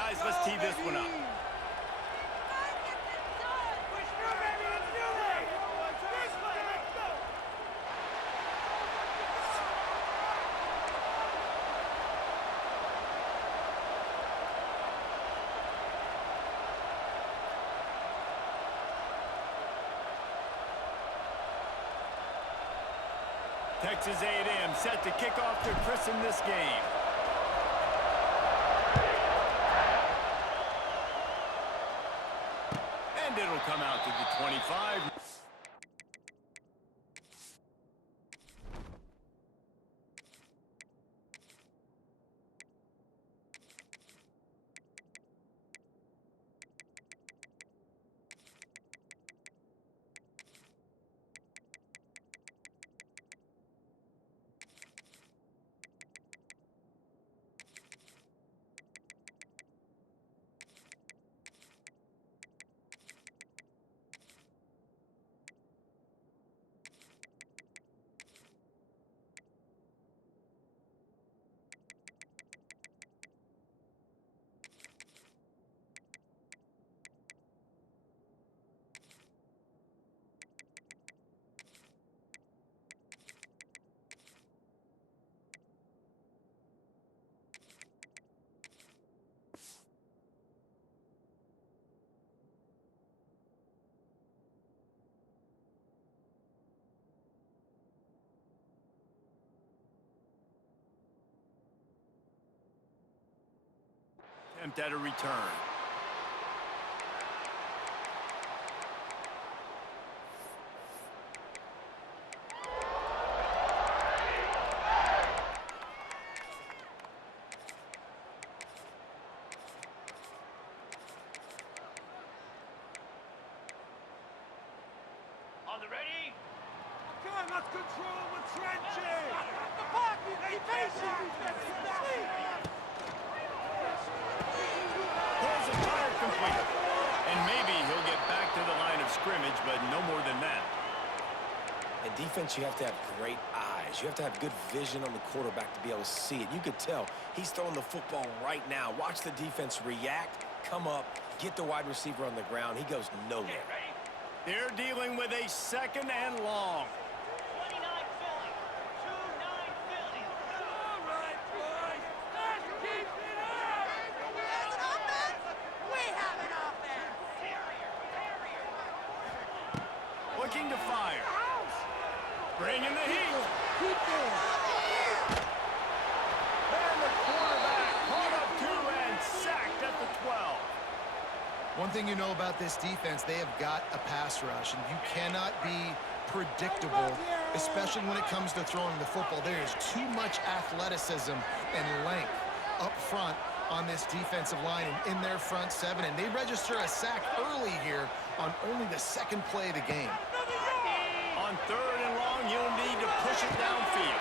Guys, let's tee this one up. Texas A&M set to kick off to christen this game. And it'll come out to the 25. Attempt at a return. On the ready? Okay, let's control the trenches! The pocket! Hey, Pulls a tire complete. And maybe he'll get back to the line of scrimmage, but no more than that. In defense, you have to have great eyes. You have to have good vision on the quarterback to be able to see it. You could tell he's throwing the football right now. Watch the defense react, come up, get the wide receiver on the ground. He goes nowhere. They're dealing with a 2nd and long. 29 Philly. 2-9 Philly. all right, boys! Let's keep it up! We have an offense! We have an offense! Looking to fire. Bringing the heat. Keep going! And the quarterback caught up 2 and sacked at the 12. One thing you know about this defense, they have got a pass rush, and you cannot be predictable, especially when it comes to throwing the football. There is too much athleticism and length up front on this defensive line and in their front 7, and they register a sack early here on only the 2nd play of the game. On 3rd and long, you'll need to push it downfield.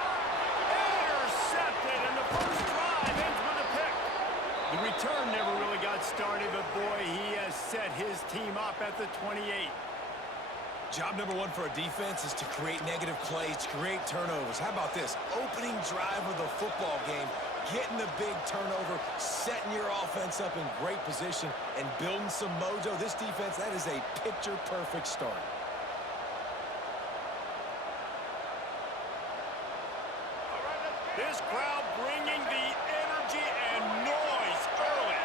Intercepted, and the first drive ends with a pick. The return never really got started, but boy, he has set his team up at the 28. Job number 1 for a defense is to create negative plays, to create turnovers. How about this? Opening drive of the football game, getting the big turnover, setting your offense up in great position, and building some mojo. This defense, that is a picture-perfect start. This crowd bringing the energy and noise early.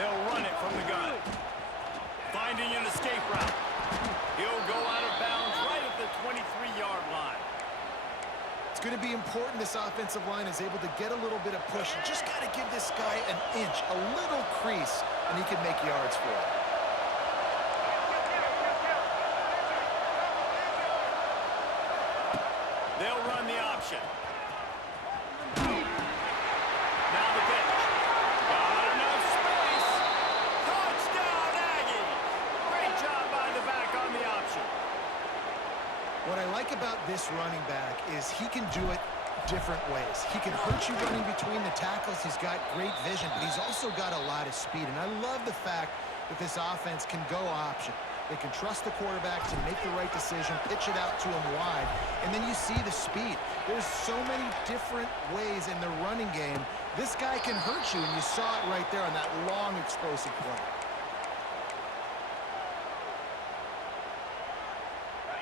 They'll run it from the gun. Finding an escape route. He'll go out of bounds right at the 23-yard line. It's going to be important this offensive line is able to get a little bit of push. You just got to give this guy an inch, a little crease, and he can make yards for it. They'll run the option. Now the pitch. Got enough space. Touchdown, Aggie. Great job by the back on the option. What I like about this running back is he can do it different ways. He can hurt you running between the tackles. He's got great vision, but he's also got a lot of speed. And I love the fact that this offense can go option. They can trust the quarterback to make the right decision, pitch it out to him wide, and then you see the speed. There's so many different ways in the running game. This guy can hurt you, and you saw it right there on that long, explosive play.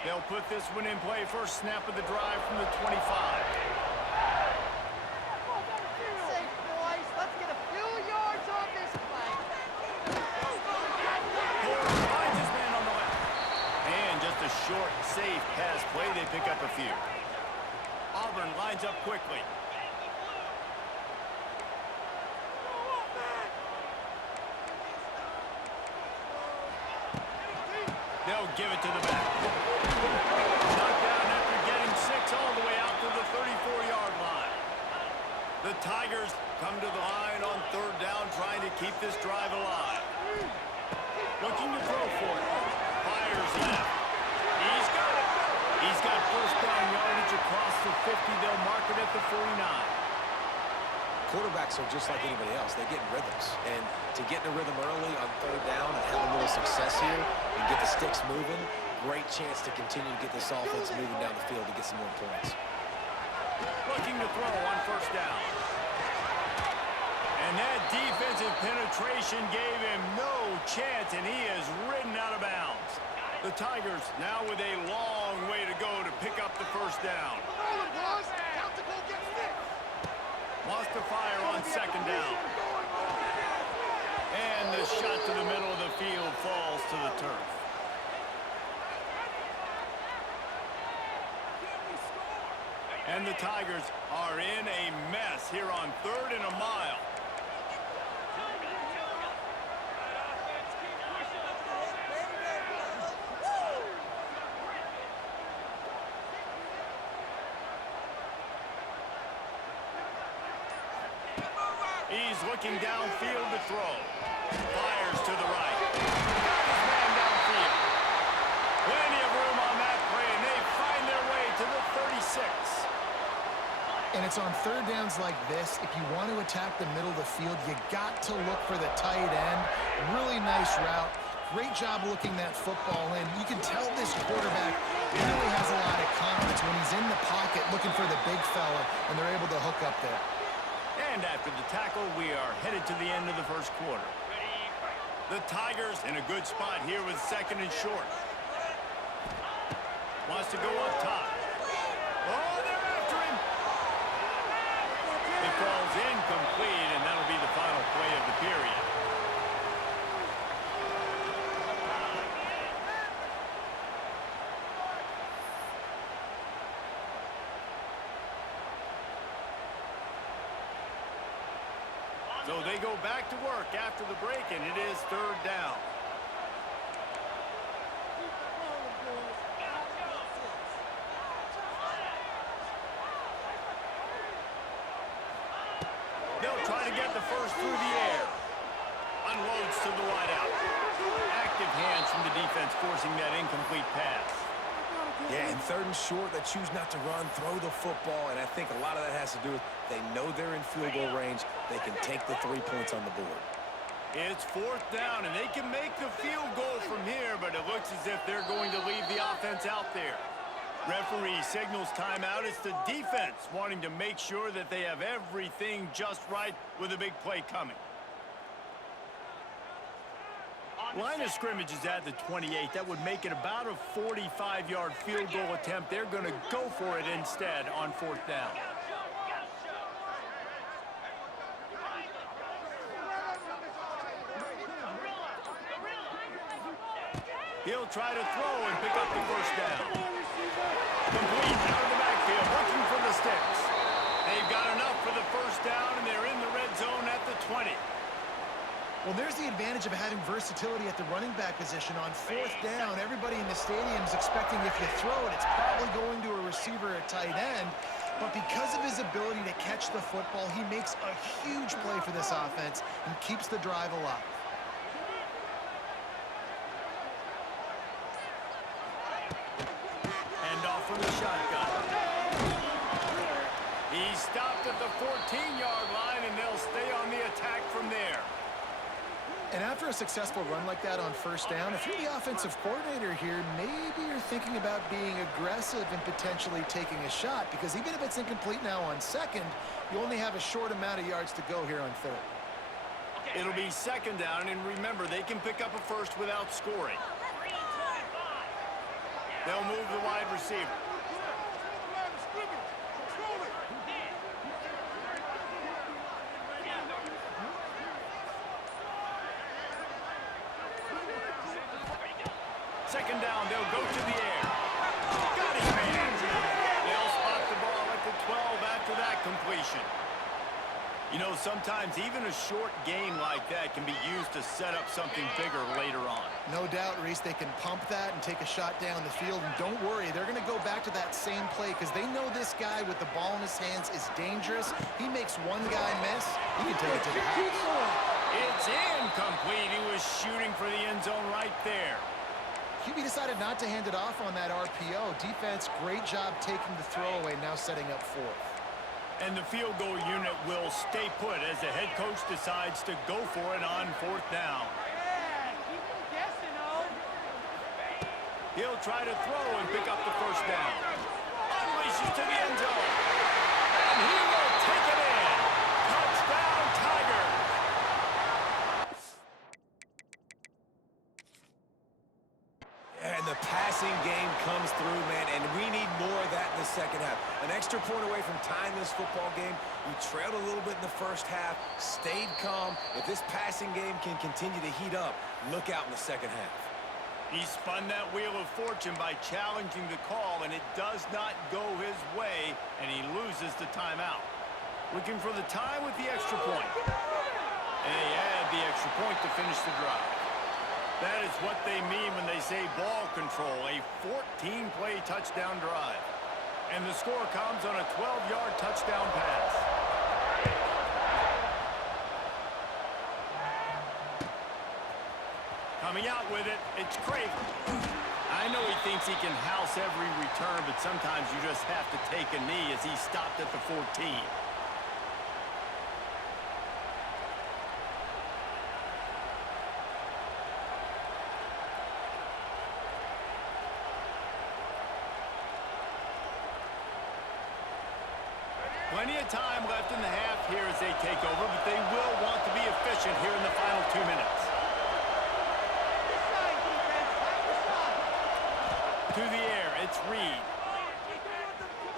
They'll put this one in play. First snap of the drive from the 25. Safe, boys. Let's get a few yards on this play. Ford finds his man on the left. And just a short, safe pass play. They pick up a few. Auburn lines up quickly. They'll give it to the back. Knocked down after getting 6 all the way out to the 34-yard line. The Tigers come to the line on third down, trying to keep this drive alive. Looking to throw for it. Fires left. He's got it. He's got first down yardage across the 50. They'll mark it at the 49. Quarterbacks are just like anybody else. They get in rhythms. And to get in a rhythm early on third down and have a little success here and get the sticks moving, great chance to continue to get this offense moving down the field to get some more points. Looking to throw on first down. And that defensive penetration gave him no chance, and he is ridden out of bounds. The Tigers now with a long way to go to pick up the first down. Wants to fire on second down. And the shot to the middle of the field falls to the turf. And the Tigers are in a mess here on 3rd and a mile. He's looking downfield to throw. Fires to the right. Got his man downfield. Plenty of room on that play, and they find their way to the 36. And it's on third downs like this. If you want to attack the middle of the field, you got to look for the tight end. Really nice route. Great job looking that football in. You can tell this quarterback really has a lot of confidence when he's in the pocket looking for the big fella, and they're able to hook up there. And after the tackle, we are headed to the end of the first quarter. The Tigers in a good spot here with second and short. Wants to go up top. Oh, they're after him. It falls incomplete, and that'll be the final play of the period. So they go back to work after the break, and it is third down. They'll try to get the first through the air. Unloads to the wideout. Active hands from the defense forcing that incomplete pass. Yeah, in 3rd and short, they choose not to run, throw the football, and I think a lot of that has to do with they know they're in field goal range. They can take the 3 points on the board. It's 4th down, and they can make the field goal from here, but it looks as if they're going to leave the offense out there. Referee signals timeout. It's the defense wanting to make sure that they have everything just right with a big play coming. Line of scrimmage is at the 28. That would make it about a 45-yard field goal attempt. They're going to go for it instead on 4th down. He'll try to throw and pick up the first down. Complete out of the backfield, looking for the sticks. They've got enough for the first down, and they're in the red zone at the 20. Well, there's the advantage of having versatility at the running back position. On 4th down, everybody in the stadium is expecting if you throw it, it's probably going to a receiver or tight end. But because of his ability to catch the football, he makes a huge play for this offense and keeps the drive alive. Hand off from the shotgun. He stopped at the 14-yard line, and they'll stay on the attack from there. And after a successful run like that on first down, if you're the offensive coordinator here, maybe you're thinking about being aggressive and potentially taking a shot, because even if it's incomplete now on second, you only have a short amount of yards to go here on third. It'll be second down, and remember, they can pick up a first without scoring. 3:25. They'll move the wide receiver. Second down, they'll go to the air. Got his man. They'll spot the ball at the 12 after that completion. You know, sometimes even a short game like that can be used to set up something bigger later on. No doubt, Reese, they can pump that and take a shot down the field. And don't worry, they're going to go back to that same play because they know this guy with the ball in his hands is dangerous. He makes one guy miss, he can take it to the house. It's incomplete. He was shooting for the end zone right there. QB decided not to hand it off on that RPO. Defense, great job taking the throwaway, now setting up fourth. And the field goal unit will stay put as the head coach decides to go for it on fourth down. Keep them guessing, oh. He'll try to throw and pick up the first down. Unleashes to the end zone. And he will take it in. Touchdown, Tigers. And the passing game comes through, man, and we need more of that in the second half. An extra point away from tying this football game. You trailed a little bit in the first half, stayed calm. If this passing game can continue to heat up, look out in the second half. He spun that wheel of fortune by challenging the call, and it does not go his way, and he loses the timeout. Looking for the tie with the extra point. And they add the extra point to finish the drive. That is what they mean when they say ball control, a 14-play touchdown drive. And the score comes on a 12-yard touchdown pass. Coming out with it, it's Craven. I know he thinks he can house every return, but sometimes you just have to take a knee as he stopped at the 14. Plenty of time left in the half here as they take over, but they will want to be efficient here in the final 2 minutes. To the air, it's Reed.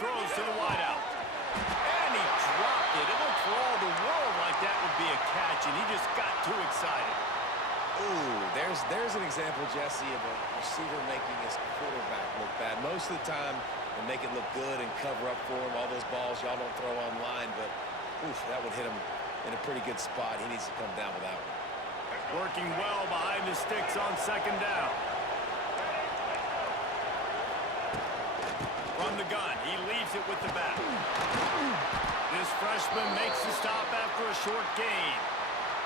Throws to the wideout. And he dropped it. It looked for all the world like that would be a catch, and he just got too excited. Ooh, there's an example, Jesse, of a receiver making his quarterback look bad. Most of the time, they make it look good and cover up for him. All those balls y'all don't throw online, but oof, that would hit him in a pretty good spot. He needs to come down with that one. Working well behind the sticks on second down. From the gun, he leaves it with the back. This freshman makes the stop after a short gain.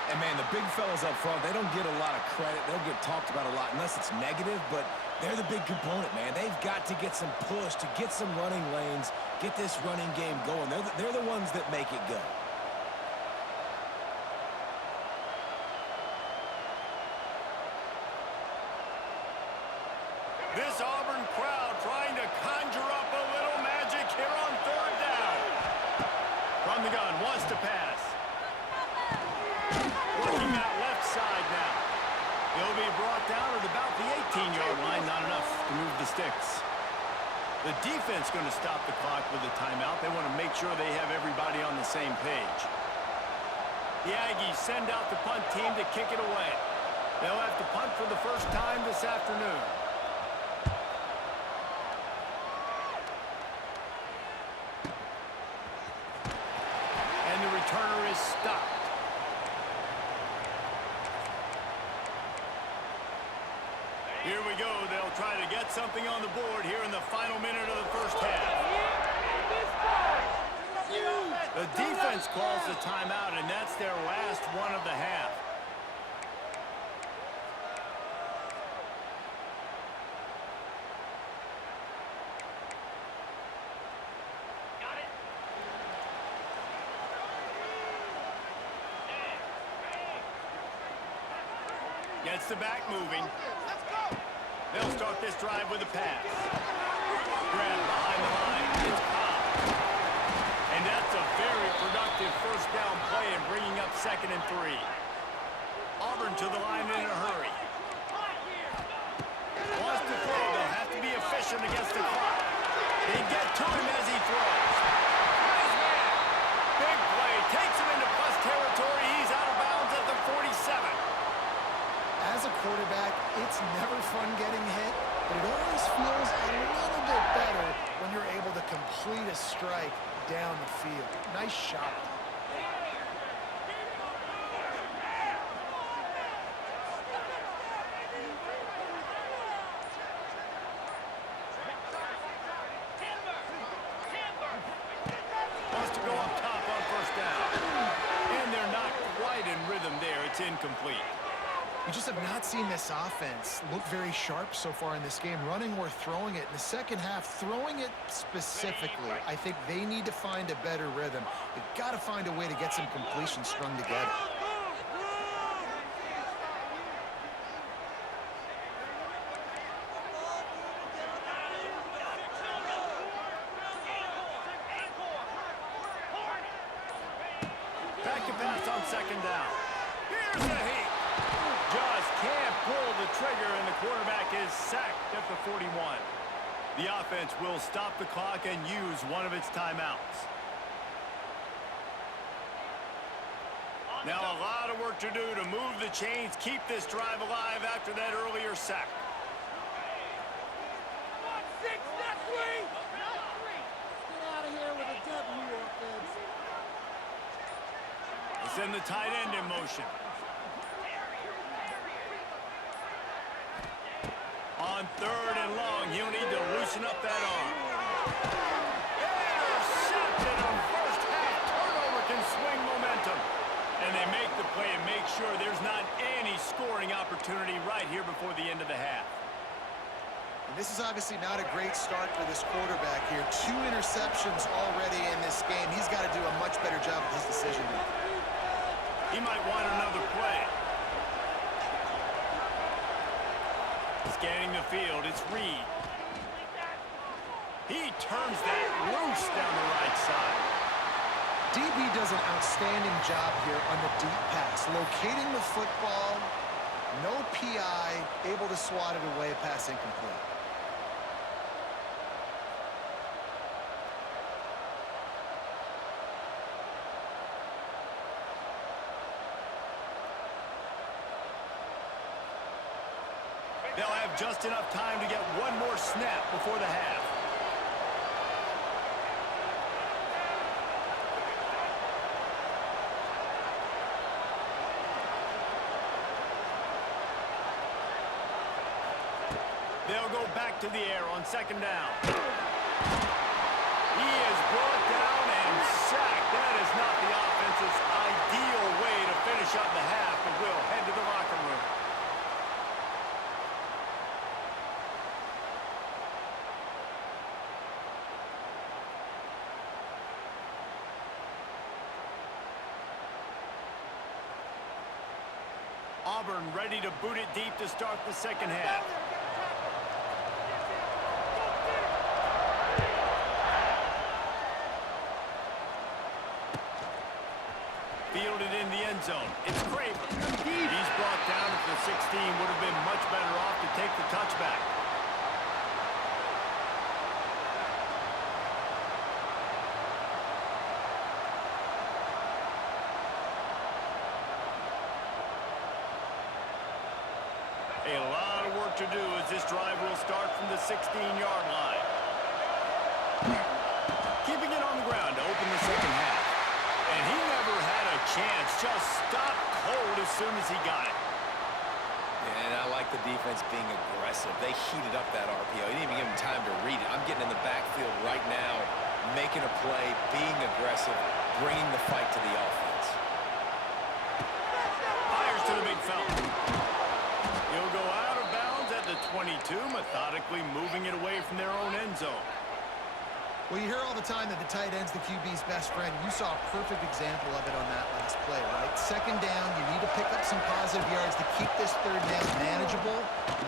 And, man, the big fellas up front, they don't get a lot of credit. They don't get talked about a lot unless it's negative, but they're the big component, man. They've got to get some push, to get some running lanes, get this running game going. They're the ones that make it go. This Auburn crowd trying to conjure up a little magic here on third down. From the gun, wants to pass. Working that left side now. He'll be brought down at about the 18-yard line. Not enough to move the sticks. The defense going to stop the clock with a timeout. They want to make sure they have everybody on the same page. The Aggies send out the punt team to kick it away. They'll have to punt for the first time this afternoon. And the returner is stopped. Here we go. They'll try to get something on the board here in the final minute of the first half. The defense calls the timeout, and that's their last one of the half. Got it. Gets the back moving. They'll start this drive with a pass. Grab behind the line. It's Cobb. And that's a very productive first down play and bringing up 2nd and 3. Auburn to the line in a hurry. Wants to throw. They'll have to be efficient against the clock. They get to him as he throws. Nice man. Big play. Takes him into plus territory. He's out of bounds at the 47. As a quarterback, it's never fun getting hit, but it always feels a little bit better when you're able to complete a strike down the field. Nice shot. Wants to go up top on first down. And they're not quite in rhythm there. It's incomplete. We just have not seen this offense look very sharp so far in this game, running or throwing it. In the second half, throwing it specifically, I think they need to find a better rhythm. They've got to find a way to get some completions strung together. Back to pass on 2nd down. Here's the heat. Just can't pull the trigger, and the quarterback is sacked at the 41. The offense will stop the clock and use one of its timeouts. Now a lot of work to do to move the chains, keep this drive alive after that earlier sack. Get out of here with a W, offense. They send the tight end in motion. On 3rd and long, he'll need to loosen up that arm. Intercepted on first half. Turnover can swing momentum. And they make the play and make sure there's not any scoring opportunity right here before the end of the half. And this is obviously not a great start for this quarterback here. 2 interceptions already in this game. He's got to do a much better job with his decision making. He might want another play. Scanning the field, it's Reed. He turns that loose down the right side. DB does an outstanding job here on the deep pass, locating the football, no PI, able to swat it away, pass incomplete. They'll have just enough time to get one more snap before the half. They'll go back to the air on 2nd down. He is brought down and sacked. That is not the offense's ideal way to finish up the half, but we'll head to the locker room. Auburn ready to boot it deep to start the second half. Fielded in the end zone. It's Craven. He's brought down at the 16. Would have been much better off to take the touchback. A lot of work to do as this drive will start from the 16-yard line. Keeping it on the ground to open the second half. And he never had a chance. Just stopped cold as soon as he got it. Yeah, and I like the defense being aggressive. They heated up that RPO. He didn't even give him time to read it. I'm getting in the backfield right now, making a play, being aggressive, bringing the fight to the offense. Fires to the big fella. He'll go out of bounds at the 22, methodically moving it away from their own end zone. Well, you hear all the time that the tight end's the QB's best friend. You saw a perfect example of it on that last play, right? 2nd down, you need to to pick up some positive yards to keep this third down manageable.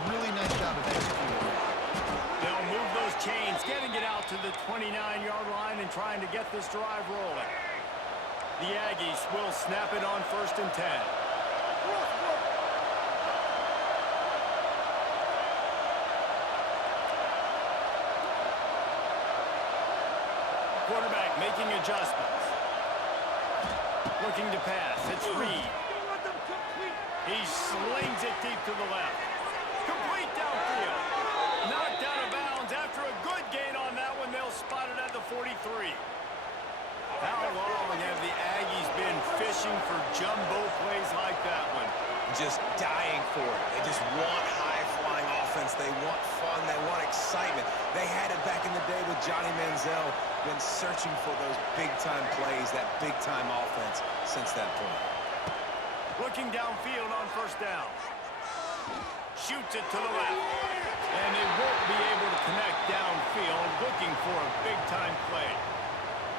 Really nice job of executing. They'll move those chains, getting it out to the 29-yard line and trying to get this drive rolling. The Aggies will snap it on 1st and 10. Quarterback making adjustments. Looking to pass. It's Reed. He slings it deep to the left. Complete downfield. Knocked out of bounds after a good gain on that one. They'll spot it at the 43. How long have the Aggies been fishing for jumbo plays like that one? Just dying for it. They just want high-flying offense. They want fun. They want excitement. They had it back in the day with Johnny Manziel. Been searching for those big-time plays, that big-time offense since that point. Looking downfield on 1st down. Shoots it to the left. And they won't be able to connect downfield, looking for a big-time play.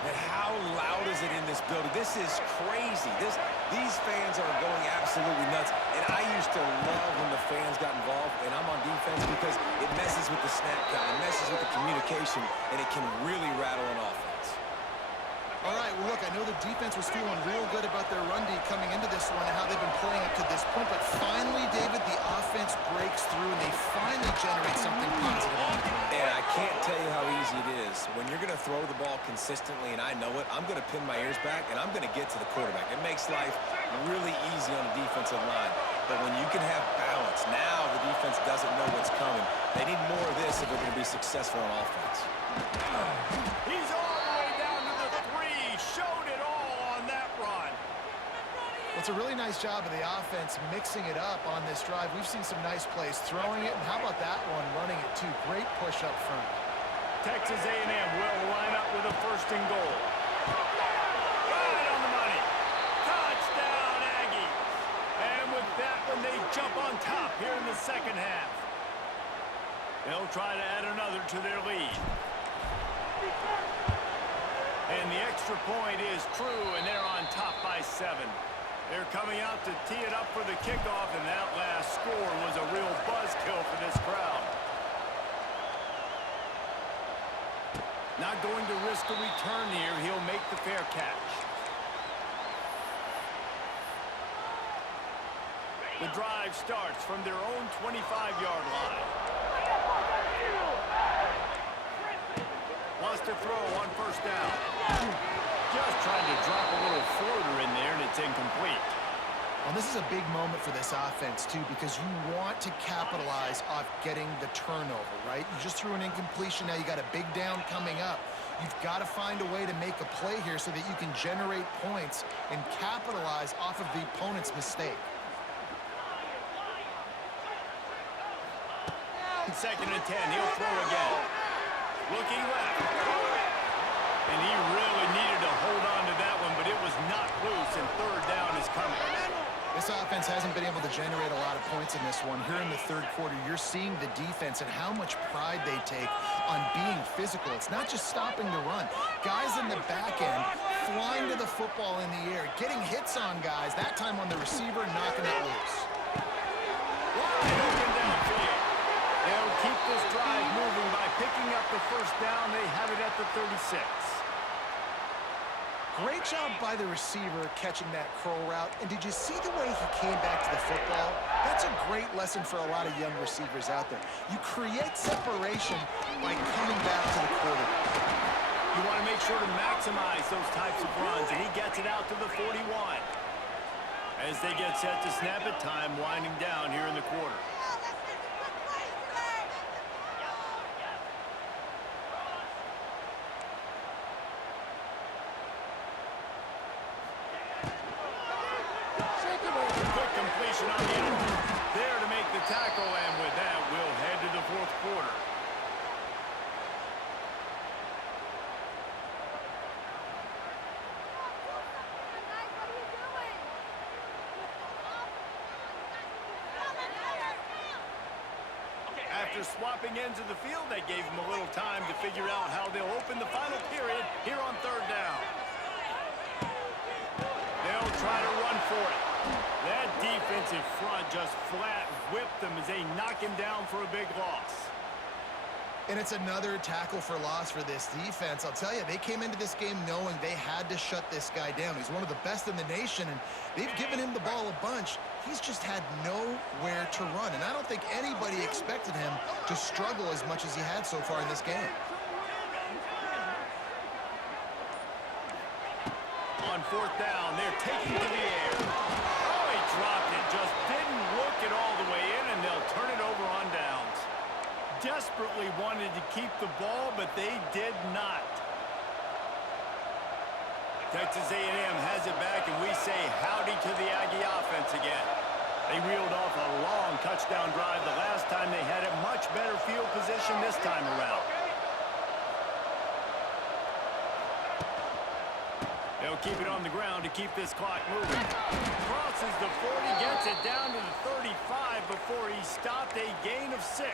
And how loud is it in this building? This is crazy. These fans are going absolutely nuts. And I used to love when the fans got involved, and I'm on defense because it messes with the snap count. It messes with the communication, and it can really rattle an offense. All right, well, look, I know the defense was feeling real good about their run D coming into this one and how they've been playing up to this point. But finally, David, the offense breaks through, and they finally generate something positive. And I can't tell you how easy it is. When you're going to throw the ball consistently, and I know it, I'm going to pin my ears back, and I'm going to get to the quarterback. It makes life really easy on the defensive line. But when you can have balance, now the defense doesn't know what's coming. They need more of this if they're going to be successful on offense. He's all the way down to the 3. Showed it all on that run. Well, it's a really nice job of the offense mixing it up on this drive. We've seen some nice plays throwing it, and how about that one running it too? Great push up front. Texas A&M will line up with a 1st and goal. Right on the money. Touchdown, Aggies. And with that one, they jump on top here in the 2nd half. They'll try to add another to their lead. And the extra point is true, and they're on top by 7. They're coming out to tee it up for the kickoff, and that last score was a real buzzkill for this crowd. Not going to risk a return here. He'll make the fair catch. The drive starts from their own 25-yard line. Wants to throw on 1st down. Just trying to drop a little floater in there, and it's incomplete. Well, this is a big moment for this offense, too, because you want to capitalize off getting the turnover, right? You just threw an incompletion. Now you got a big down coming up. You've got to find a way to make a play here so that you can generate points and capitalize off of the opponent's mistake. 2nd and 10. He'll throw again. Looking left. And he really needed to hold on to that one, but it was not loose, and 3rd down is coming. This offense hasn't been able to generate a lot of points in this one. Here in the 3rd quarter, you're seeing the defense and how much pride they take on being physical. It's not just stopping the run. Guys in the back end flying to the football in the air, getting hits on guys, that time on the receiver, knocking it loose. Wide open downfield. They'll keep this drive moving by picking up the 1st down. They have it at the 36. Great job by the receiver catching that curl route. And did you see the way he came back to the football? That's a great lesson for a lot of young receivers out there. You create separation by coming back to the quarterback. You want to make sure to maximize those types of runs, and he gets it out to the 41. As they get set to snap it, time winding down here in the quarter. Quick completion on the end. There to make the tackle, and with that, we'll head to the 4th quarter. After swapping ends of the field, they gave them a little time to figure out how they'll open the final period here on 3rd down. They'll try to run for it. That just flat whipped them as they knock him down for a big loss. And it's another tackle for loss for this defense. I'll tell you, they came into this game knowing they had to shut this guy down. He's one of the best in the nation, and they've given him the ball a bunch. He's just had nowhere to run, and I don't think anybody expected him to struggle as much as he had so far in this game. On fourth down, they're taking to the air. Oh, he dropped it. Just didn't look it all the way in, and they'll turn it over on downs. Desperately wanted to keep the ball, but they did not. Texas A&M has it back, and we say howdy to the Aggie offense again. They reeled off a long touchdown drive the last time. They had a much better field position this time around. They'll keep it on the ground to keep this clock moving. Crosses the 40, gets it down to the 35 before he stopped, a gain of 6.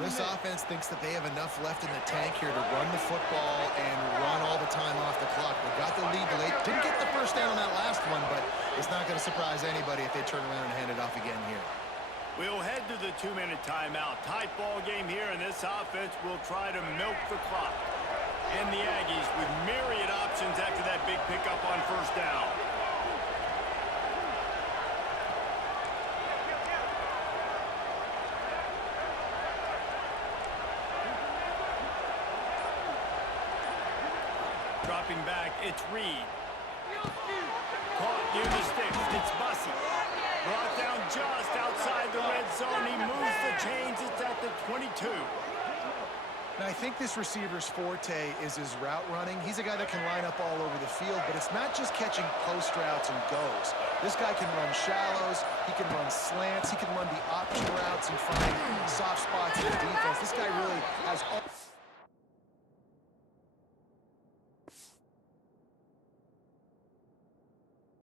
This offense thinks that they have enough left in the tank here to run the football and run all the time off the clock. They got the lead late. Didn't get the first down on that last one, but it's not going to surprise anybody if they turn around and hand it off again here. We'll head to the 2-minute timeout. Tight ball game here, and this offense will try to milk the clock. And the Aggies with myriad options after that big pickup on first down. Dropping back, it's Reed. Caught near the sticks, it's Bussey. Brought down just outside the red zone. He moves the chains, it's at the 22. Now, I think this receiver's forte is his route running. He's a guy that can line up all over the field, but it's not just catching post routes and goes. This guy can run shallows, he can run slants, he can run the option routes and find soft spots in the defense. This guy really has all